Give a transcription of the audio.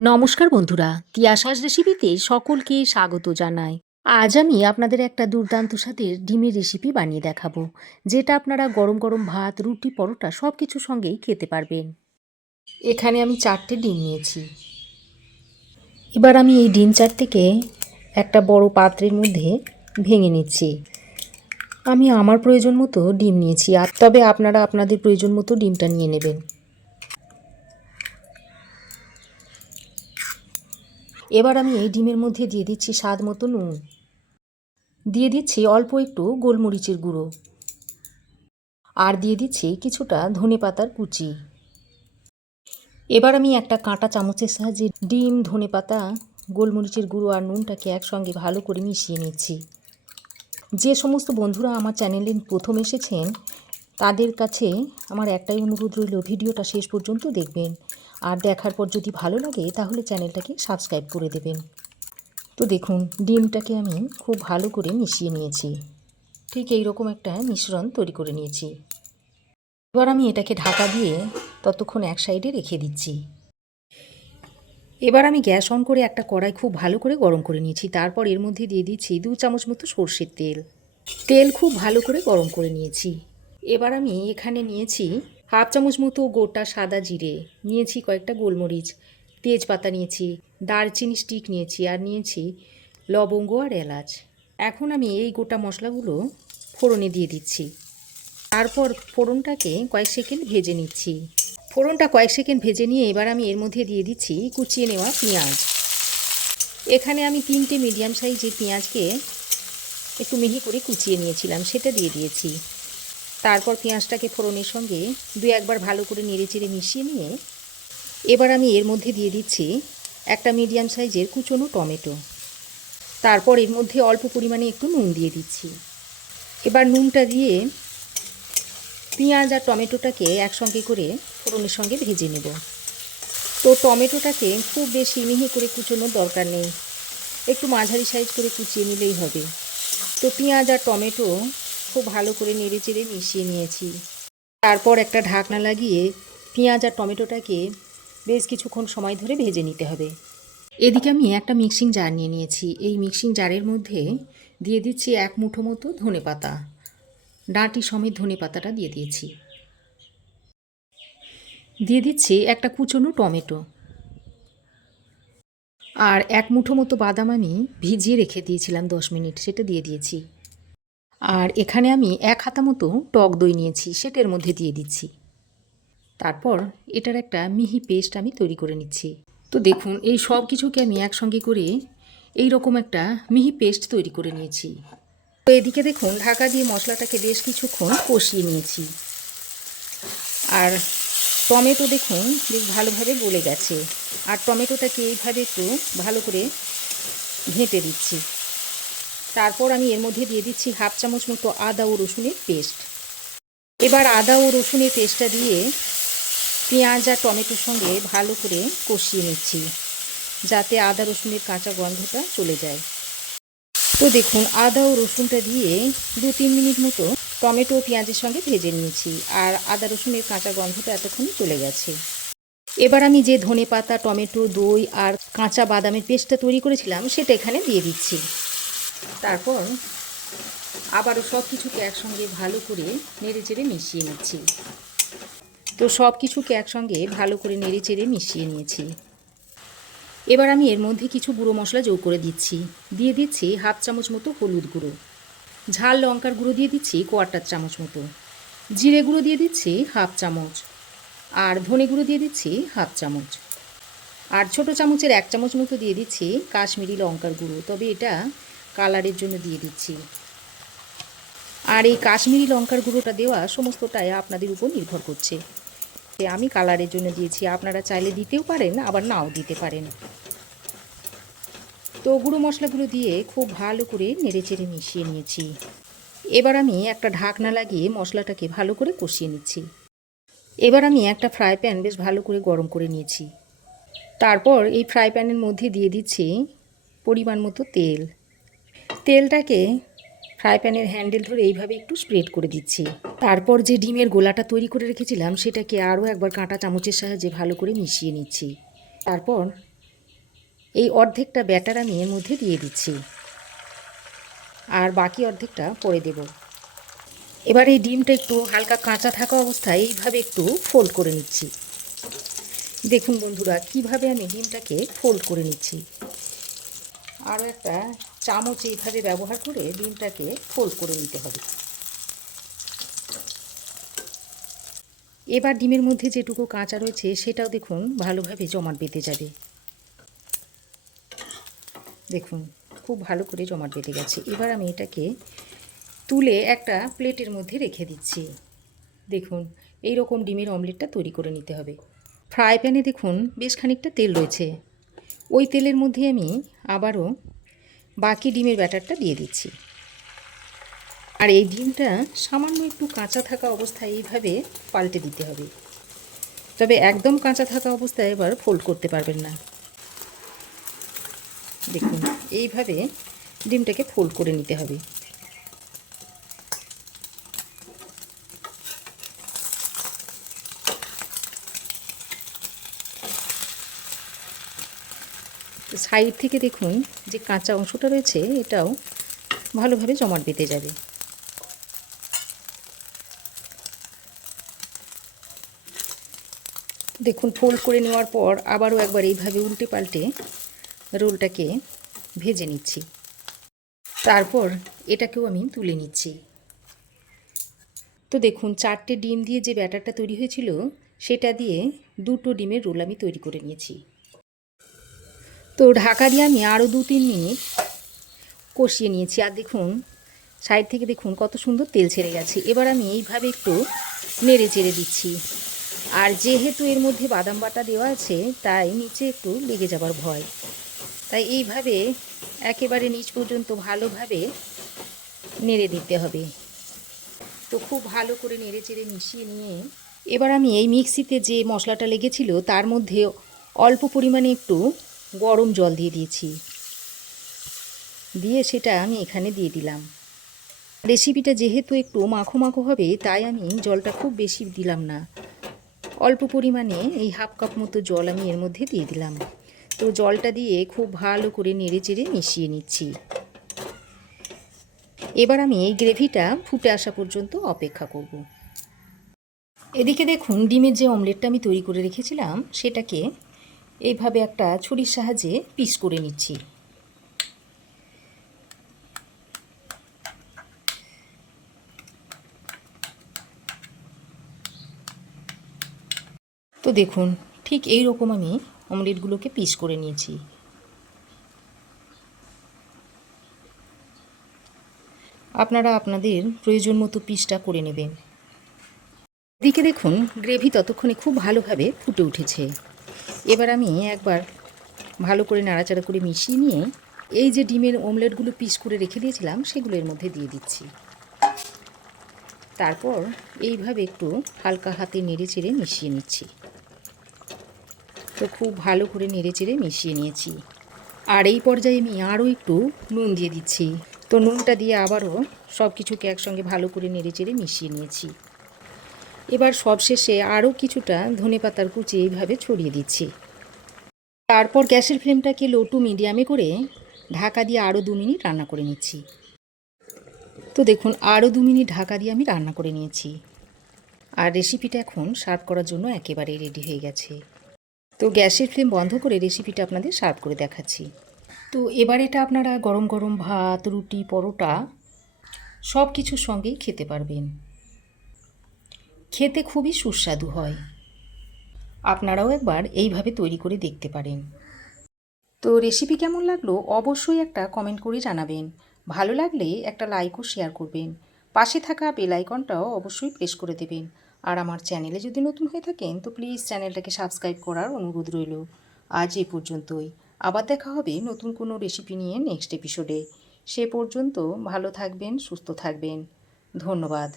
নমস্কার বন্ধুরা, তিয়াশাস রেসিপিতে সকলকে স্বাগত জানাই। আজ আমি আপনাদের একটা দুর্দান্ত স্বাদের ডিমের রেসিপি বানিয়ে দেখাবো, যেটা আপনারা গরম গরম ভাত, রুটি, পরোটা সব কিছুর সঙ্গেই খেতে পারবেন। এখানে আমি 4টে ডিম নিয়েছি। এবার আমি এই ডিম 4টেকে একটা বড় পাত্রের মধ্যে ভেঙে নিচ্ছি। আমি আমার প্রয়োজন মতো ডিম নিয়েছি, আর তবে আপনারা আপনাদের প্রয়োজন মতো ডিমটা নিয়ে নেবেন। এবার আমি এই ডিমের মধ্যে দিয়ে দিচ্ছি স্বাদ মতো নুন, দিয়ে দিচ্ছি অল্প একটু গোলমরিচের গুঁড়ো, আর দিয়ে দিচ্ছি কিছুটা ধনেপাতার কুচি। এবার আমি একটা কাঁটা চামচের সাহায্যে ডিম, ধনেপাতা, গোলমরিচের গুঁড়ো আর নুনটাকে একসঙ্গে ভালো করে মিশিয়ে নিচ্ছি। যে সমস্ত বন্ধুরা আমার চ্যানেলে প্রথম এসেছেন তাদের কাছে আমার একটাই অনুরোধ রইল, ভিডিওটা শেষ পর্যন্ত দেখবেন, আর দেখার পর যদি ভালো লাগে তাহলে চ্যানেলটাকে সাবস্ক্রাইব করে দেবেন। তো দেখুন, ডিমটাকে আমি খুব ভালো করে মিশিয়ে নিয়েছি। ঠিক এই রকম একটা মিশ্রণ তৈরি করে নিয়েছি। এবার আমি এটাকে ঢাকা দিয়ে ততক্ষণ এক সাইডে রেখে দিচ্ছি। এবার আমি গ্যাস অন করে একটা কড়াই খুব ভালো করে গরম করে নিয়েছি। তারপর এর মধ্যে দিয়ে দিচ্ছি 2 চামচ মতো সর্ষের তেল। তেল খুব ভালো করে গরম করে নিয়েছি। এবার আমি এখানে নিয়েছি হাফ চামচ মতো গোটা সাদা জিরে, নিয়েছি কয়েকটা গোলমরিচ, তেজপাতা নিয়েছি, দারচিনি স্টিক নিয়েছি, আর নিয়েছি লবঙ্গ আর এলাচ। এখন আমি এই গোটা মশলাগুলো ফোড়নে দিয়ে দিচ্ছি। তারপর ফোড়নটাকে কয়েক সেকেন্ড ভেজে নিচ্ছি। ফোড়নটা কয়েক সেকেন্ড ভেজে নিয়ে এবার আমি এর মধ্যে দিয়ে দিচ্ছি কুচিয়ে নেওয়া পেঁয়াজ। এখানে আমি 3টে মিডিয়াম সাইজের পেঁয়াজকে একটু মিহি করে কুচিয়ে নিয়েছিলাম, সেটা দিয়ে দিয়েছি। তারপর পেঁয়াজটাকে ফোড়নের সঙ্গে 2-1বার ভালো করে নেড়েচেড়ে মিশিয়ে নিয়ে এবার আমি এর মধ্যে দিয়ে দিচ্ছি একটা মিডিয়াম সাইজের কুচনো টমেটো। তারপর এর মধ্যে অল্প পরিমাণে একটু নুন দিয়ে দিচ্ছি। এবার নুনটা দিয়ে পেঁয়াজ আর টমেটোটাকে একসঙ্গে করে ফোড়নের সঙ্গে ভেজে নেব। তো টমেটোটাকে খুব বেশি মিহি করে কুচোনোর দরকার নেই, একটু মাঝারি সাইজ করে কুচিয়ে নিলেই হবে। তো পেঁয়াজ আর টমেটো খুব ভালো করে নেড়েচেড়ে মিশিয়ে নিয়েছি। তারপর একটা ঢাকনা লাগিয়ে পেঁয়াজ আর টমেটোটাকে বেশ কিছুক্ষণ সময় ধরে ভেজে নিতে হবে। এদিকে আমি একটা মিক্সিং জার নিয়ে নিয়েছি। এই মিক্সিং জারের মধ্যে দিয়ে দিচ্ছি 1 মুঠো মতো ধনেপাতা, ডাঁটি সমেত ধনেপাতাটা দিয়ে দিয়েছি। দিয়ে দিচ্ছি একটা কুচনো টমেটো, আর 1 মুঠো মতো বাদাম আমি ভিজিয়ে রেখে দিয়েছিলাম 10 মিনিট, সেটা দিয়ে দিয়েছি। আর এখানে আমি 1 হাতা মতো টক দই নিয়েছি, সেটার মধ্যে দিয়ে দিচ্ছি। তারপর এটার একটা মিহি পেস্ট আমি তৈরি করে নিচ্ছি। তো দেখুন, এই সব কিছুকে আমি একসঙ্গে করে এই রকম একটা মিহি পেস্ট তৈরি করে নিয়েছি। তো এদিকে দেখুন, ঢাকা দিয়ে মশলাটাকে বেশ কিছুক্ষণ কষিয়ে নিয়েছি। আর টমেটো দেখুন বেশ ভালোভাবে গলে গেছে, আর টমেটোটাকে এইভাবে একটু ভালো করে ঘেঁটে দিচ্ছি। তারপর আমি এর মধ্যে দিয়ে দিচ্ছি হাফ চামচ মতো আদা ও রসুনের পেস্ট। এবার আদা ও রসুনের পেস্টটা দিয়ে পেঁয়াজ আর টমেটোর সঙ্গে ভালো করে কষিয়ে নিচ্ছি, যাতে আদা রসুনের কাঁচা গন্ধটা চলে যায়। তো দেখুন, আদা ও রসুনটা দিয়ে 2-3 মিনিট মতো টমেটো ও পেঁয়াজের সঙ্গে ভেজে নিয়েছি, আর আদা রসুনের কাঁচা গন্ধটা এতক্ষণে চলে গেছে। এবার আমি যে ধনেপাতা, টমেটো, দই আর কাঁচা বাদামের পেস্টটা তৈরি করেছিলাম সেটা এখানে দিয়ে দিচ্ছি। তারপর আবারও সব কিছুকে একসঙ্গে ভালো করে নেড়েচেড়ে মিশিয়ে নিচ্ছি। তো সব কিছুকে একসঙ্গে ভালো করে নেড়েচেড়ে মিশিয়ে নিয়েছি। এবার আমি এর মধ্যে কিছু গুঁড়ো মশলা যোগ করে দিচ্ছি। দিয়ে দিচ্ছি হাফ চামচ মতো হলুদ গুঁড়ো, ঝাল লঙ্কার গুঁড়ো দিয়ে দিচ্ছি 1/4 চামচ মতো, জিরে গুঁড়ো দিয়ে দিচ্ছি হাফ চামচ, আর ধনে গুঁড়ো দিয়ে দিচ্ছি হাফ চামচ, আর ছোটো চামচের 1 চামচ মতো দিয়ে দিচ্ছি কাশ্মীরি লঙ্কার গুঁড়ো, তবে এটা কালারের জন্য দিয়ে দিচ্ছি। আর এই কাশ্মীরি লঙ্কার গুঁড়োটা দেওয়া সমস্তটাই আপনাদের উপর নির্ভর করছে। আমি কালারের জন্য দিয়েছি, আপনারা চাইলে দিতেও পারেন, আবার নাও দিতে পারেন। তো গুঁড়ো মশলাগুলো দিয়ে খুব ভালো করে নেড়েচেড়ে মিশিয়ে নিয়েছি। এবার আমি একটা ঢাকনা লাগিয়ে মশলাটাকে ভালো করে কষিয়ে নিচ্ছি। এবার আমি একটা ফ্রাই প্যান বেশ ভালো করে গরম করে নিয়েছি। তারপর এই ফ্রাই প্যানের মধ্যে দিয়ে দিচ্ছি পরিমাণ মতো তেল। তেলটাকে ফ্রাই প্যানের হ্যান্ডেল ধরে এইভাবে একটু স্প্রেড করে দিচ্ছি। তারপর যে ডিমের গোলাটা তৈরি করে রেখেছিলাম সেটাকে আরও একবার কাঁটা চামচের সাহায্যে ভালো করে মিশিয়ে নিচ্ছি। তারপর এই অর্ধেকটা ব্যাটার আমি এর মধ্যে দিয়ে দিচ্ছি, আর বাকি অর্ধেকটা পরে দেব। এবার এই ডিমটা একটু হালকা কাঁচা থাকা অবস্থায় এইভাবে একটু ফোল্ড করে নিচ্ছি। দেখুন বন্ধুরা, কিভাবে আমি ডিমটাকে ফোল্ড করে নিচ্ছি। আরও একটা চামচ এইভাবে ব্যবহার করে ডিমটাকে ফোল্ড করে নিতে হবে। এবার ডিমের মধ্যে যেটুকু কাঁচা রয়েছে সেটাও দেখুন ভালোভাবে জমাট বেঁধে যাবে। দেখুন খুব ভালো করে জমাট বেঁধে গেছে। এবার আমি এটাকে তুলে একটা প্লেটের মধ্যে রেখে দিচ্ছি। দেখুন এই রকম ডিমের অমলেটটা তৈরি করে নিতে হবে। ফ্রাই প্যানে দেখুন বেশ খানিকটা তেল রয়েছে। ওই তেলের মধ্যে আমি আবারও বাকি ডিমের ব্যাটারটা দিয়ে দিচ্ছি। আর এই ডিমটা সামান্য একটু কাঁচা থাকা অবস্থায় এইভাবে পাল্টে দিতে হবে। তবে একদম কাঁচা থাকা অবস্থায় এবার ফোল্ড করতে পারবেন না। দেখুন এইভাবে ডিমটাকে ফোল্ড করে নিতে হবে। সাইড থেকে দেখুন যে কাঁচা অংশটা রয়েছে এটাও ভালোভাবে জমাট বেঁধে যাবে। দেখুন ফোল্ড করে নেওয়ার পর আবারও একবার এইভাবে উল্টে পাল্টে রোলটাকে ভেজে নিচ্ছি। তারপর এটাকেও আমি তুলে নিচ্ছি। তো দেখুন 4টে ডিম দিয়ে যে ব্যাটারটা তৈরি হয়েছিল সেটা দিয়ে 2টো ডিমের রোল আমি তৈরি করে নিয়েছি। তো ঢাকা দিয়ে আমি আরও 2-3 মিনিট কষিয়ে নিয়েছি। আর দেখুন সাইড থেকে দেখুন কত সুন্দর তেল ছেড়ে গেছে। এবার আমি এইভাবে একটু নেড়ে চেড়ে দিচ্ছি। আর যেহেতু এর মধ্যে বাদাম বাটা দেওয়া আছে তাই নিচে একটু লেগে যাবার ভয়, তাই এইভাবে একেবারে নিচ পর্যন্ত ভালোভাবে নেড়ে দিতে হবে। তো খুব ভালো করে নেড়ে চেড়ে মিশিয়ে নিয়ে এবার আমি এই মিক্সিতে যে মশলাটা লেগেছিল তার মধ্যে অল্প পরিমাণে একটু গরম জল দিয়ে দিয়েছি, দিয়ে সেটা আমি এখানে দিয়ে দিলাম। রেসিপিটা যেহেতু একটু মাখো মাখো হবে তাই আমি জলটা খুব বেশি দিলাম না, অল্প পরিমাণে এই হাফ কাপ মতো জল আমি এর মধ্যে দিয়ে দিলাম। তো জলটা দিয়ে খুব ভালো করে নেড়ে চেড়ে মিশিয়ে নিচ্ছি। এবার আমি এই গ্রেভিটা ফুটে আসা পর্যন্ত অপেক্ষা করব। এদিকে দেখুন ডিমের যে অমলেটটা আমি তৈরি করে রেখেছিলাম সেটাকে এইভাবে একটা ছুরির সাহায্যে পিস করে নিচ্ছি। তো দেখুন ঠিক এই রকম আমি অমলেটগুলোকে পিস করে নিয়েছি। আপনারা আপনাদের প্রয়োজন মতো পিসটা করে নেবেন। এদিকে দেখুন গ্রেভি ততক্ষণে খুব ভালোভাবে ফুটে উঠেছে। এবার আমি একবার ভালো করে নাড়াচাড়া করে মিশিয়ে নিয়ে এই যে ডিমের অমলেটগুলো পিস করে রেখে দিয়েছিলাম সেগুলো এর মধ্যে দিয়ে দিচ্ছি। তারপর এইভাবে একটু হালকা হাতে নেড়ে চেড়ে মিশিয়ে নিচ্ছি। তো খুব ভালো করে নেড়ে চেড়ে মিশিয়ে নিয়েছি। আর এই পর্যায়ে আমি আরও একটু নুন দিয়ে দিচ্ছি। তো নুনটা দিয়ে আবারও সব কিছুকে একসঙ্গে ভালো করে নেড়ে চেড়ে মিশিয়ে নিয়েছি। এবার সবশেষে আরও কিছুটা ধনেপাতার কুচি এইভাবে ছড়িয়ে দিচ্ছি। তারপর গ্যাসের ফ্লেমটাকে লো টু মিডিয়ামে করে ঢাকা দিয়ে আরও 2 মিনিট রান্না করে নিচ্ছি। তো দেখুন আরও 2 মিনিট ঢাকা দিয়ে আমি রান্না করে নিয়েছি। আর রেসিপিটা এখন সার্ভ করার জন্য একেবারেই রেডি হয়ে গেছে। তো গ্যাসের ফ্লেম বন্ধ করে রেসিপিটা আপনাদের সার্ভ করে দেখাচ্ছি। তো এবার এটা আপনারা গরম গরম ভাত, রুটি, পরোটা সব কিছুর সঙ্গেই খেতে পারবেন। খেতে খুবই সুস্বাদু হয়। আপনারাও একবার এইভাবে তৈরি করে দেখতে পারেন। তো রেসিপি কেমন লাগলো অবশ্যই একটা কমেন্ট করে জানাবেন। ভালো লাগলে একটা লাইক ও শেয়ার করবেন। পাশে থাকা বেল আইকনটাও অবশ্যই প্রেস করে দেবেন। আর আমার চ্যানেলে যদি নতুন হয়ে থাকেন তো প্লিজ চ্যানেলটাকে সাবস্ক্রাইব করার অনুরোধ রইল। আজ এই পর্যন্তই। আবার দেখা হবে নতুন কোনো রেসিপি নিয়ে নেক্সট এপিসোডে। সে পর্যন্ত ভালো থাকবেন, সুস্থ থাকবেন। ধন্যবাদ।